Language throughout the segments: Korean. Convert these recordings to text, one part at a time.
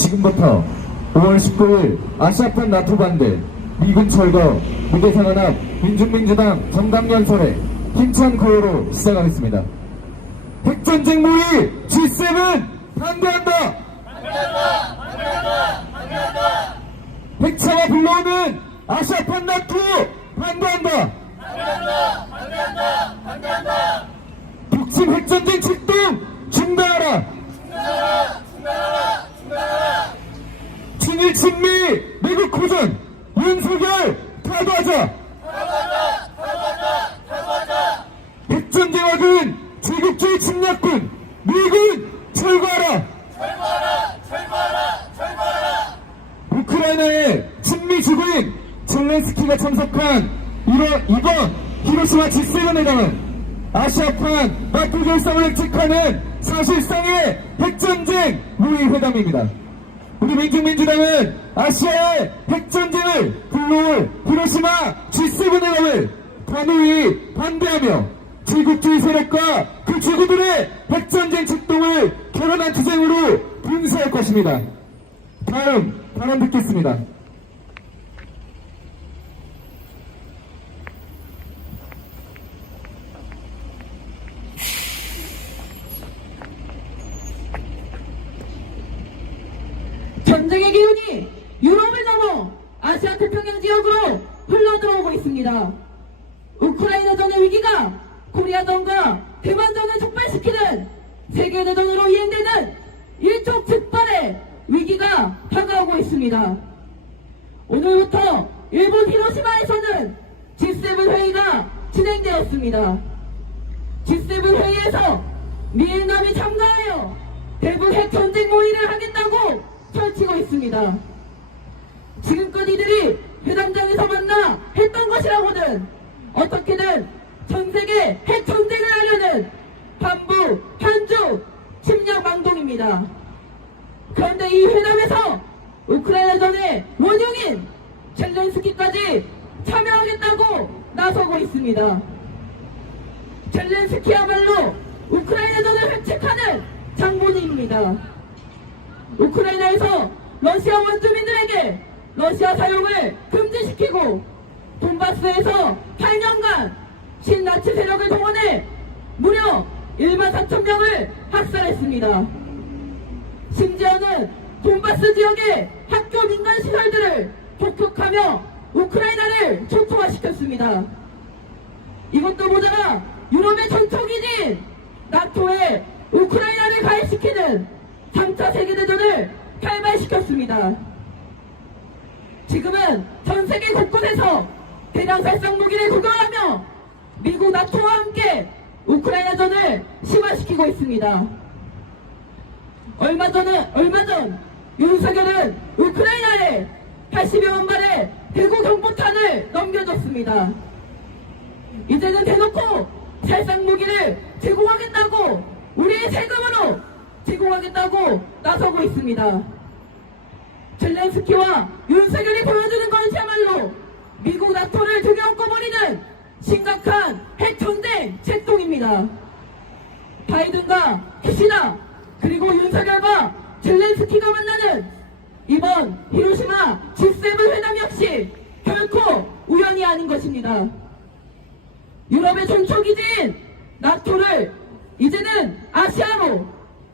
지금부터 5월 19일 아시아판 나토 반대 미군 철거 무대상연합 민중민주당 정당연설회 힘찬 구호로 시작하겠습니다. 핵전쟁 모의 G7 반대한다! 반대한다! 반대한다! 반대한다! 핵차가 불러오는 아시아판 나토 반대한다! 반대한다! 반대한다! 반대한다! 북침 핵전쟁 출동 중단하라! 중단하라! 중단하라! 중단하라! 친일 친미 미국 고전 윤석열 타도하자! 타도하자! 타도하자! 타도하자! 핵전쟁 확은 제국주의 침략군 미군 철거하라! 철거하라! 철거하라! 철거하라! 우크라이나의 친미 주구인 젤렌스키가 참석한 이번 히로시마 G7 회담은 아시아판 나토 결성을 획책하는 사실상의 핵전쟁 모의 회담입니다. 우리 민중민주당은 아시아의 핵전쟁을 불러올 히로시마 G7 회담을 단호히 반대하며 제국주의 세력과 그 주구들의 핵전쟁 출동을 결연한 투쟁으로 분쇄할 것입니다. 다음 발언 듣겠습니다. 전쟁의 기운이 유럽을 넘어 아시아 태평양 지역으로 흘러들어오고 있습니다. 우크라이나전의 위기가 코리아전과 대만전을 촉발시키는 세계대전으로 이행되는 일촉즉발의 위기가 다가오고 있습니다. 오늘부터 일본 히로시마에서는 G7 회의가 진행되었습니다. G7 회의에서 미일남이 참가하여 대북 핵전쟁 모의를 하겠다고 펼치고 있습니다. 지금껏 이들이 회담장에서 만나 했던 것이라고는 어떻게든 전세계 핵전쟁을 하려는 반부, 반주, 침략 망동입니다. 그런데 이 회담에서 우크라이나전의 원흉인 젤렌스키까지 참여하겠다고 나서고 있습니다. 젤렌스키야말로 우크라이나전을 획책하는 장본인입니다. 우크라이나에서 러시아 원주민들에게 러시아 사용을 금지시키고 돈바스에서 8년간 신나치 세력을 동원해 무려 1만 4천 명을 학살했습니다. 심지어는 돈바스 지역의 학교 민간 시설들을 폭격하며 우크라이나를 초토화시켰습니다. 이것도 모자라 유럽의 전초기지인 나토에 우크라이나를 가입시키는 3차 세계대전을 발발시켰습니다. 지금은 전 세계 곳곳에서 대량 살상 무기를 구경하며 미국 나토와 함께 우크라이나전을 심화시키고 있습니다. 얼마 전 윤석열은 우크라이나에 80여만 발의 대구 경보탄을 넘겨줬습니다. 이제는 대놓고 살상 무기를 제공하겠다고 우리의 세금으로 제공하겠다고 나서고 있습니다. 젤렌스키와 윤석열이 보여주는 것이야말로 미국 나토를 등에 업고버리는 심각한 핵전쟁 책동입니다. 바이든과 키시다 그리고 윤석열과 젤렌스키가 만나는 이번 히로시마 G7 회담 역시 결코 우연이 아닌 것입니다. 유럽의 전초기지인 나토를 이제는 아시아로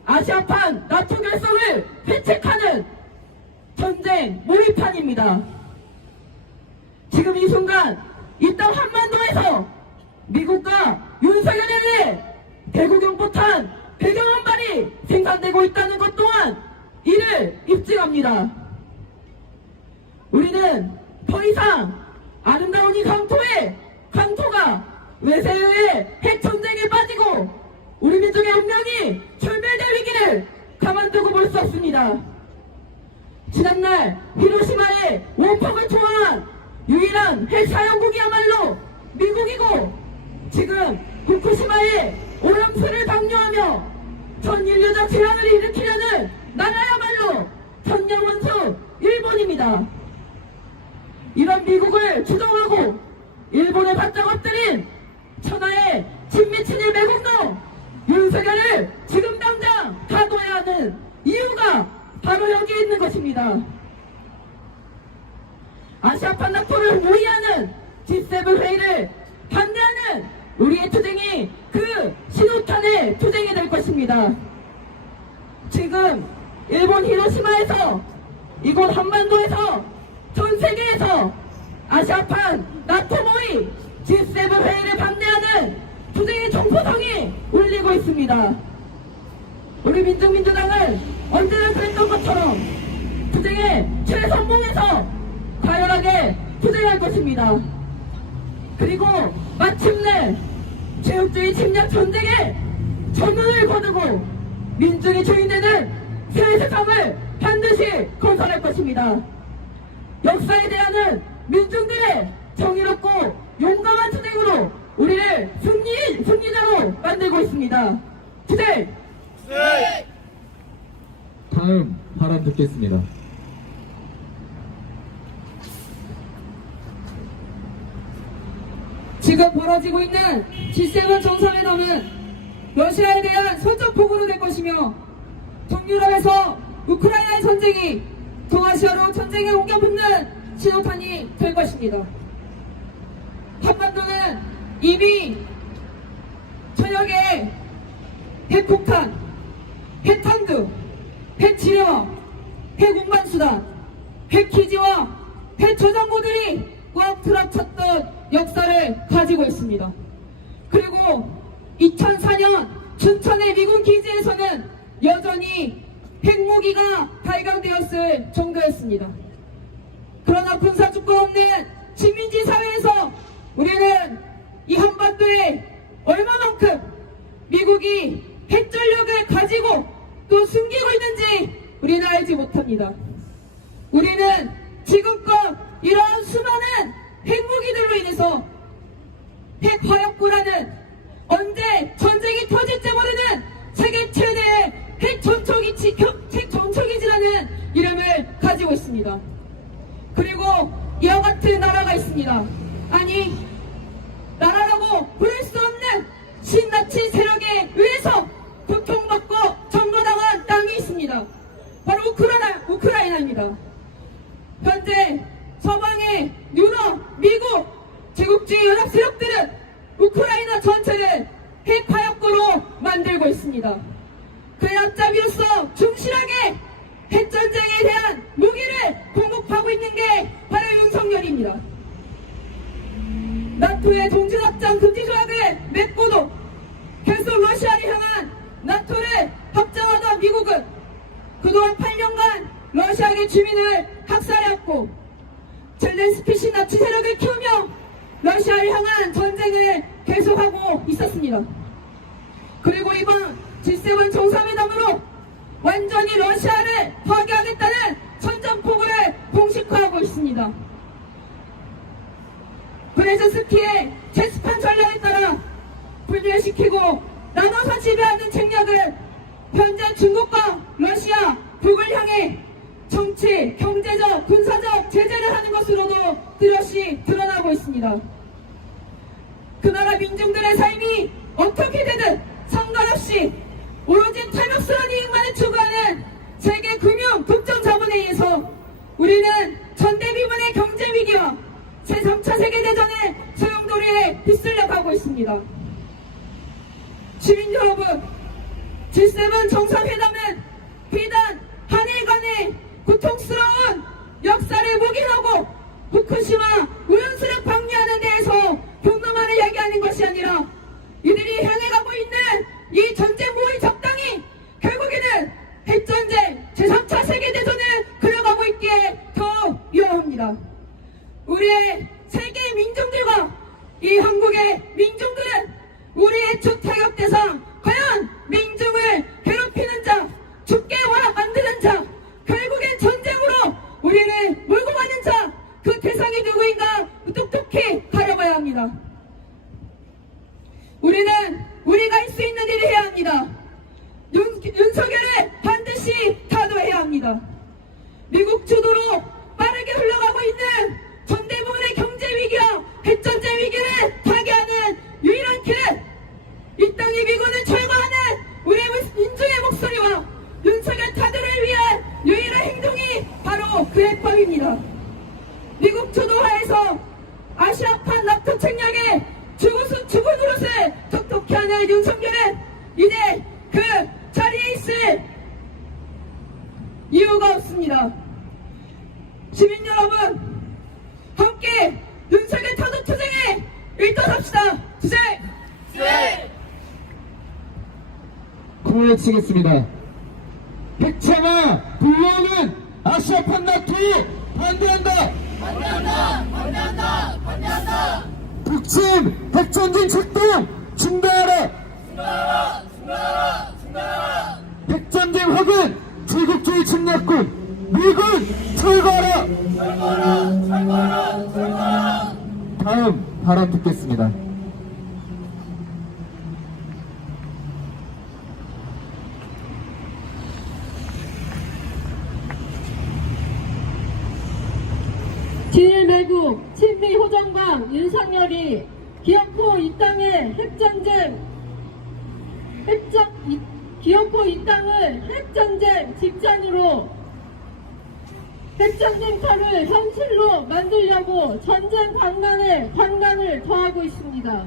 아시아판 나토 결성을 획책하는 전쟁 모의판입니다. 지금 이 순간 이 땅 한반도에서 미국과 윤석열에 의해 대구경포탄 100여만 발이 생산되고 있다는 것 또한 이를 입증합니다. 우리는 더 이상 아름다운 이 강토가 외세에 의해 핵전쟁에 빠지고 우리 민족의 운명이 철멸될 위기를 가만두고 볼 수 없습니다. 지난날 히로시마에 원폭을 투하한 유일한 핵사용국이야말로 미국이고 지금 후쿠시마에 오염수를 방류하며 전 인류적 재앙을 일으키려는 나라야말로 전념원수 일본입니다. 이런 미국을 주동하고 일본에 바짝 엎드린 천하의 친미 친일 매국노 윤석열을 지금 당장 가둬야 하는 이유가 바로 여기에 있는 것입니다. 아시아판 나토를 모의하는 G7 회의를 반대하는 우리의 투쟁이 그 신호탄의 투쟁이 될 것입니다. 지금 일본 히로시마에서 이곳 한반도에서 전 세계에서 아시아판 나토 모의 G7 회의를 반대하는 투쟁의 총포성이 울리고 있습니다. 우리 민중민주당은 언제나 그랬던 것처럼 투쟁의 최선봉에서 과열하게 투쟁할 것입니다. 그리고 마침내 제국주의 침략 전쟁에 전운을 거두고 민중이 주인되는 새 세상을 반드시 건설할 것입니다. 역사에 대한 민중들의 정의롭고 용감한 투쟁으로 우리를 승리자로 만들고 있습니다. 투쟁! 다음 발언 듣겠습니다. 지금 벌어지고 있는 G7 정상회담은 러시아에 대한 선전포고로 될 것이며 동유럽에서 우크라이나의 전쟁이 동아시아로 전쟁에 옮겨붙는 신호탄이 될 것입니다. 한반도는 이미 저녁에 핵폭탄, 핵탄두, 핵지뢰와 핵운반수단, 핵기지와 핵저장고들이 꽉 들어찼던 역사를 가지고 있습니다. 그리고 2004년 춘천의 미군 기지에서는 여전히 핵무기가 발견되었을 정도였습니다. 그러나 군사주권 없는 식민지 사회에서 우리는 이 한반도에 얼마만큼 미국이 핵전력을 가지고 또 숨기고 있는지 우리는 알지 못합니다. 우리는 지금껏 이러한 수많은 핵무기들로 인해서 핵화약고라는 언제 전쟁이 터질지 모르는 세계 최대의 핵전초기지라는 이름을 가지고 있습니다. 그리고 이와 같은 나라가 있습니다. 아니, 나라라고 부를 수 없는 신나치 세력에 의해서 고통받고 점거당한 땅이 있습니다. 바로 우크라이나입니다. 현재 서방의 유럽, 미국, 제국주의 연합 세력들은 우크라이나 전체를 핵화약고로 만들고 있습니다. 그의 앞잡이로서 충실하게 핵전쟁에 대한 무기를 공급하고 있는 게 바로 윤석열입니다. 나토의 동진확장 금지조약을 맺고도 계속 러시아를 향한 나토를 확장하던 미국은 그동안 8년간 러시아의 주민을 학살해왔고 젤렌스키 신나치 세력을 키우며 러시아를 향한 전쟁을 계속하고 있었습니다. 그리고 이번 G7 정상회담으로 완전히 러시아를 파괴하겠다는 선전포고를 공식화하고 있습니다. 브레즈스키의 제스판 전략에 따라 분열시키고 나눠서 지배하는 책략을 현재 중국과 러시아, 북을 향해 정치, 경제적, 군사적 제재를 하는 것으로도 뚜렷이 드러나고 있습니다. 그 나라 민중들의 삶이 어떻게 되든 상관없이 오로지 탐욕스러운 이익만을 추구하는 세계 금융 국정 자본에 의해서 우리는 전대미문의 경제 위기와 제3차 세계대전의 소용돌이에 휩쓸려 가고 있습니다. 시민 여러분, G7 정상회담은 비단 한일 간의 고통스러운 역사를 묵인하고 후쿠시마 오염수를 방류하는 데에서 평범만을 얘기하는 것이 아니라 이들이 향해가고 있는 이 전쟁 모의 적당히 결국에는 핵전쟁 제3차 세계대전을 그려가고 있기에 더 위험합니다. 우리의 세계 민중들과 이 한국의 민중들은 우리의 주타격 대상, 과연 민중을 괴롭히는 자, 죽게 만드는 자, 결국엔 전쟁으로 우리를 몰고 가는 자, 그 대상이 누구인가 똑똑히 가려봐야 합니다. 우리는 우리가 할 수 있는 일을 해야 합니다. 윤석열을 반드시 타도해야 합니다. 미국 주도로 빠르게 흘러가고 있는 전대부문의 경제 위기와 핵전쟁 위기를 타개하는 유일한 길은 이 땅의 미군을 철거하는 우리의 민중의 목소리와 윤석열 타도를 위한 유일한 행동이 그 해법입니다. 미국 주도하에서 아시아판 납득 책략에 죽은 노릇을 톡톡히 하는 윤석열은 이제 그 자리에 있을 이유가 없습니다. 시민 여러분, 함께 윤석열 타도 투쟁에 일떠섭시다. 투쟁! 구호외치겠습니다. 백차마 불러오는 아시아판 나토 반대한다. 북침 핵전쟁 책동 중단하라. 핵전쟁 확인 제국주의 침략군 미군 철거하라. 다음 발언 듣겠습니다. 진일 매국 친미 호정방 윤석열이 기어코 이 땅의 기어코 이 땅을 핵전쟁 직전으로 핵전쟁터를 현실로 만들려고 전쟁 관광을 더하고 있습니다.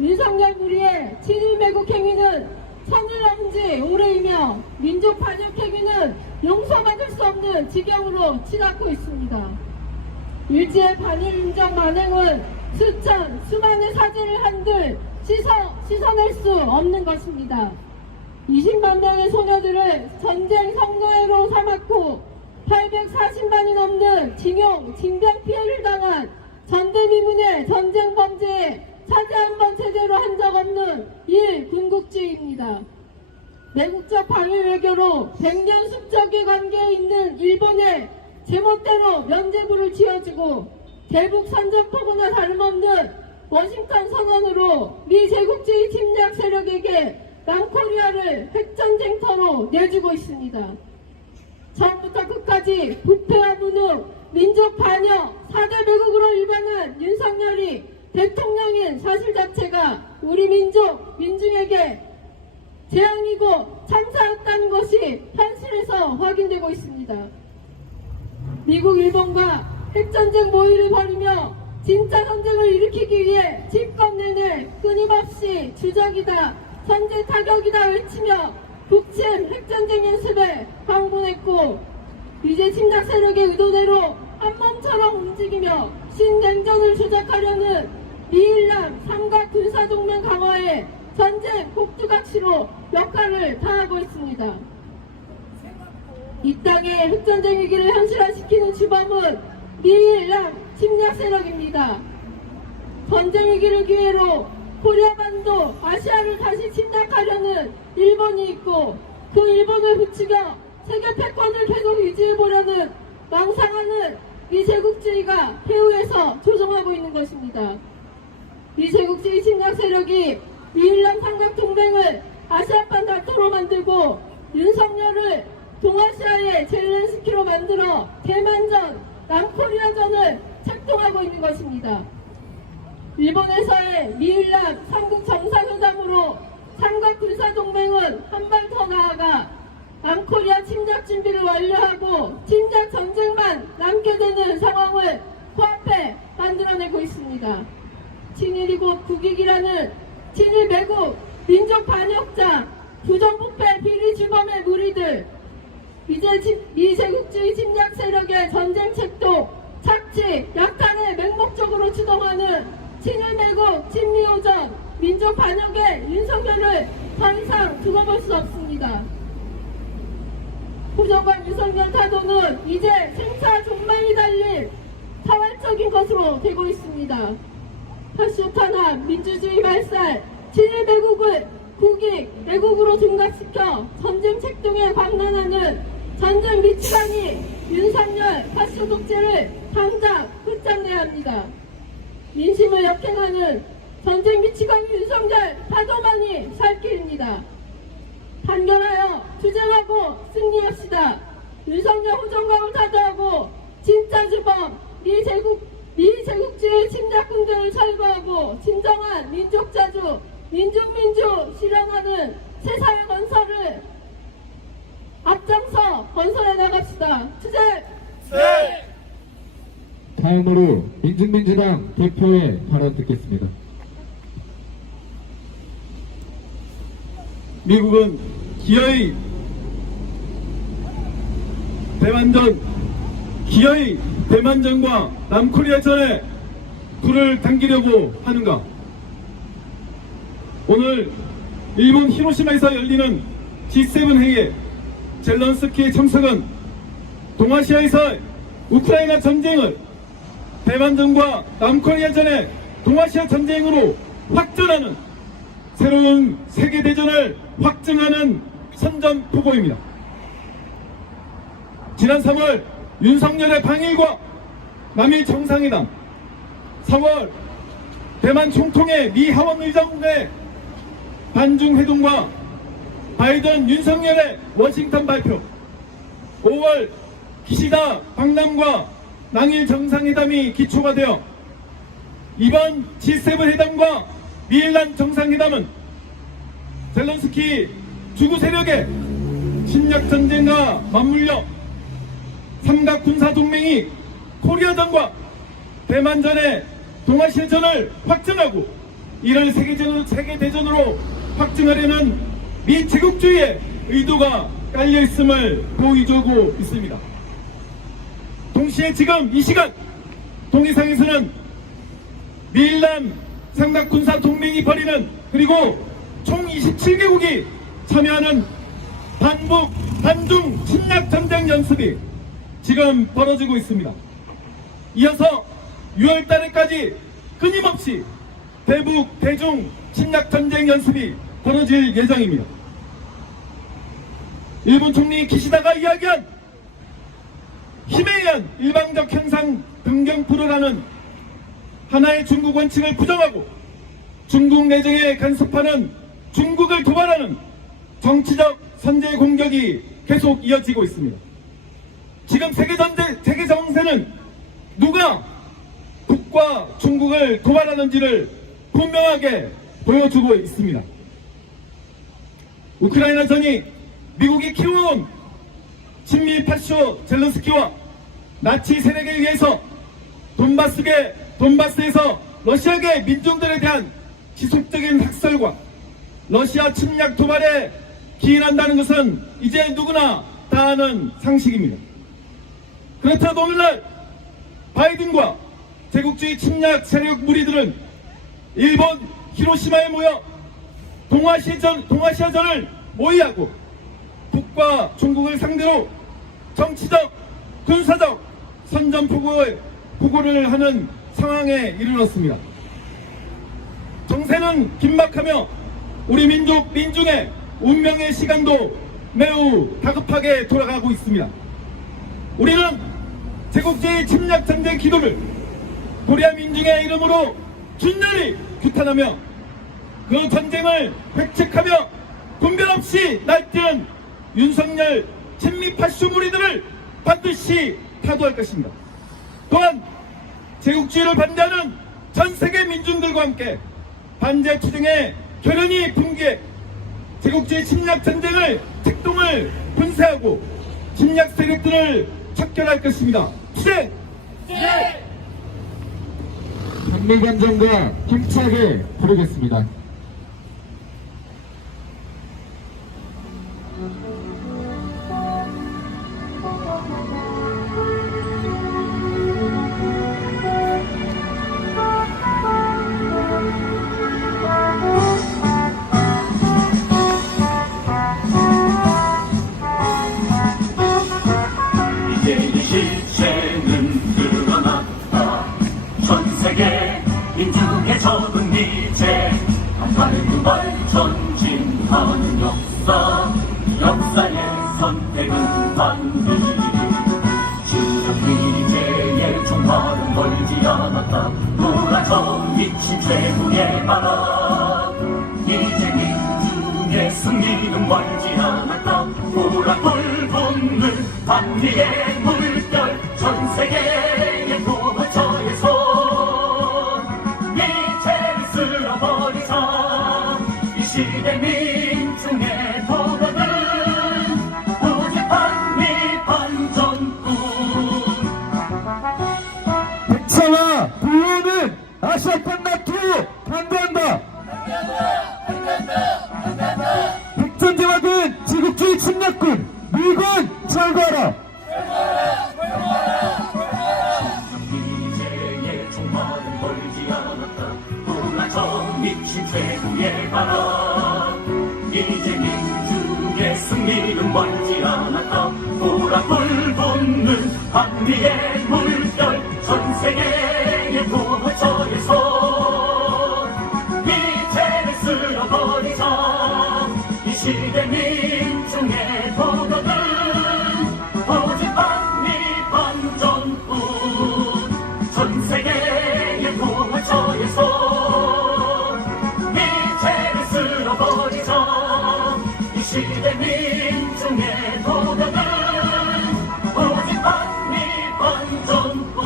윤석열 무리의 친일 매국 행위는 선을 넘은 지 오래이며 민족 반역 행위는 용서받을 수 없는 지경으로 치닫고 있습니다. 일제의 반일 인정 만행은 수많은 사죄를 한들 씻어낼 수 없는 것입니다. 20만 명의 소녀들을 전쟁 성노예로 삼았고 840만이 넘는 징병 피해를 당한 전대미문의 전쟁 범죄에 사죄 한 번 제대로 한 적 없는 군국주의입니다. 매국적 방위 외교로 백년 숙적의 관계에 있는 일본에 제멋대로 면죄부를 지어주고 대북 선전포고나 다름없는 워싱턴 선언으로 미 제국주의 침략 세력에게 남코리아를 핵전쟁터로 내주고 있습니다. 처음부터 끝까지 부패와 무능, 민족 반역, 4대 매국으로 일관한 윤석열이 대통령인 사실 자체가 우리 민중에게 재앙이고 참사였다는 것이 현실에서 확인되고 있습니다. 미국, 일본과 핵전쟁 모의를 벌이며 진짜 전쟁을 일으키기 위해 집권 내내 끊임없이 주적이다, 선제 타격이다 외치며 북침 핵전쟁 연습에 방문했고 유제 침략 세력의 의도대로 한몸처럼 움직이며 신냉전을 조작하려는 미일남 삼각 군사동맹 강화에 전쟁 복두각시로 역할을 다하고 있습니다. 이 땅의 핵전쟁 위기를 현실화시키는 주범은 미일남 침략 세력입니다. 전쟁 위기를 기회로 코리아 반도, 아시아를 다시 침략하려는 일본이 있고 그 일본을 부추겨 세계 패권을 계속 유지해보려는 망상하는 미제국주의가 배후에서 조종하고 있는 것입니다. 미제국주의 침략 세력이 미일남 삼각동맹을 아시아판 나토로 만들고 윤석열을 동아시아의 젤렌스키로 만들어 대만전, 남코리아전을 책동하고 있는 것입니다. 일본에서의 미일남 삼국 정상회담으로 삼각 군사동맹은 한 발 더 나아가 남코리아 침략 준비를 완료하고 침략 전쟁만 남게 되는 상황을 코앞에 만들어내고 있습니다. 친일이 곧 국익이라는 친일 매국 민족 반역자 부정부패 비리주범의 무리들, 이제 미제국주의 침략 세력의 전쟁 책도 착취 약탄을 맹목적으로 주동하는 친일 매국 친미호전 민족 반역의 윤석열을 더 이상 두고 볼 수 없습니다. 호정과 윤석열 타도는 이제 생사 종말이 달린 사활적인 것으로 되고 있습니다. 파쇼탄압, 민주주의 발살, 친일 매국을 국익, 매국으로 둔갑시켜 전쟁 책동에 광란하는 전쟁 미치광이 윤석열 파쇼 독재를 당장 끝장내야 합니다. 민심을 역행하는 전쟁 미치광이 윤석열 타도만이 살 길입니다. 단결하여 투쟁하고 승리합시다. 윤석열 호정광을 타도하고 진짜 주범 미제국주의 침략군들을 철거하고 진정한 민족자주, 민중민주 실현하는 새사회 건설을 앞장서 건설해 나갑시다. 투쟁! 다음으로 민중민주당 대표의 발언 듣겠습니다. 미국은 기어이 대만전과 남코리아전에 불을 당기려고 하는가? 오늘 일본 히로시마에서 열리는 G7 회의에 젤런스키의 참석은 동아시아에서 우크라이나 전쟁을 대만전과 남코리아전의 동아시아 전쟁으로 확전하는 새로운 세계대전을 확증하는 선전포고입니다. 지난 3월 윤석열의 방일과 남일 정상회담, 4월 대만 총통의 미 하원 의장의 반중회동과 바이든 윤석열의 워싱턴 발표, 5월 기시다 박람과 남일 정상회담이 기초가 되어 이번 G7 회담과 미일란 정상회담은 젤런스키 주구 세력의 침략 전쟁과 맞물려 삼각 군사 동맹이 코리아전과 대만전의 동아시아전을 확증하고 이를 세계대전으로 확증하려는 미 제국주의의 의도가 깔려있음을 보여주고 있습니다. 동시에 지금 이 시간 동해상에서는 미일남 삼각군사 동맹이 벌이는, 그리고 총 27개국이 참여하는 반중 침략 전쟁 연습이 지금 벌어지고 있습니다. 이어서 6월 달에까지 끊임없이 대북 대중 침략 전쟁 연습이 벌어질 예정입니다. 일본 총리 기시다가 이야기한 힘에 의한 일방적 현상 변경프로라는 하나의 중국 원칙을 부정하고 중국 내정에 간섭하는, 중국을 도발하는 정치적 선제 공격이 계속 이어지고 있습니다. 지금 세계 정세는 누가 북과 중국을 도발하는지를 분명하게 보여주고 있습니다. 우크라이나 전이 미국이 키워온 친미 파쇼 젤런스키와 나치 세력에 의해서 돈바스에서 러시아계 민중들에 대한 지속적인 학살과 러시아 침략 도발에 기인한다는 것은 이제 누구나 다 아는 상식입니다. 그렇다고 오늘날 바이든과 제국주의 침략 세력 무리들은 일본 히로시마에 모여 동아시아전을 모의하고 북과 중국을 상대로 정치적, 군사적 선전포고를 하는 상황에 이르렀습니다. 정세는 긴박하며 우리 민중의 운명의 시간도 매우 다급하게 돌아가고 있습니다. 우리는 제국주의 침략 전쟁 기도를 코리아 민중의 이름으로 준열히 규탄하며 그 전쟁을 백책하며 분별 없이 날뛰는 윤석열 친미파쇼 무리들을 반드시 타도할 것입니다. 또한 제국주의를 반대하는 전 세계 민중들과 함께 반제투쟁에 결연히 분기해 제국주의 침략 전쟁을 특동을 분쇄하고 침략 세력들을 척결할 것입니다. 투쟁! 박미관장과 힘차게 부르겠습니다. 민중의 적은 미제 한판을 두발 전진하는 역사의 선택은 반드시 주력 미제의 총알은 멀지 않았다. 놀라져 미친 최후의 바람 이제 민중의 승리는 멀지 않았다. 보라불 돋는 반미의 물결 전 세계의 도처에 시대 민중의 도전은 오직 반미 반전뿐 아시아판 나토 반대한다. 백전쟁화군 제국주의 침략군 미군 철거하라. 이제의 종말은 멀지 않았다. 불안정 미친 최후의 바람. 이제 민주의 승리는 멀지 않았다. 보라불 붙는 한미의 물결 전세계의 도처에서 이제는 쓸어버리자. 이 시대 민중의 도덕은 오직 반미 반전뿐. 전세계의 도처에서 이제는 쓸어버리자. 이 시대 민중의 도덕은 오직 반미 반전뿐.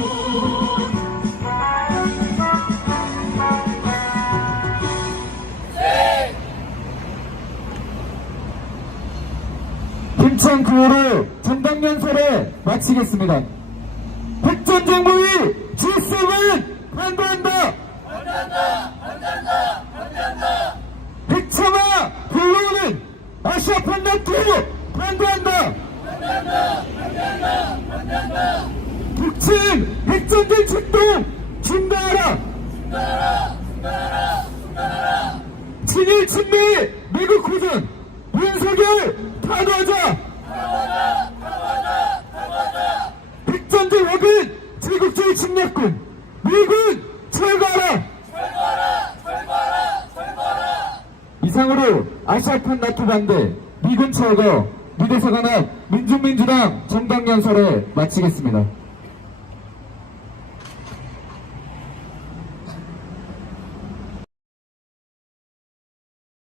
힘찬 구호로 전당연설에 마치겠습니다. 백전쟁 모의 G7 반대한다. 백참아 불러오는 아시아판 나토 반대한다. 북침 백전쟁 출동 중단하라. 친일 친미 미국 구전 윤석열 탄호하자. 백전쟁 wak은 제국주의 침략군 미군 철거하라. 이상으로 아시아판 나토 반대 미군 철거 미대사관합 민중민주당 정당연설에 마치겠습니다.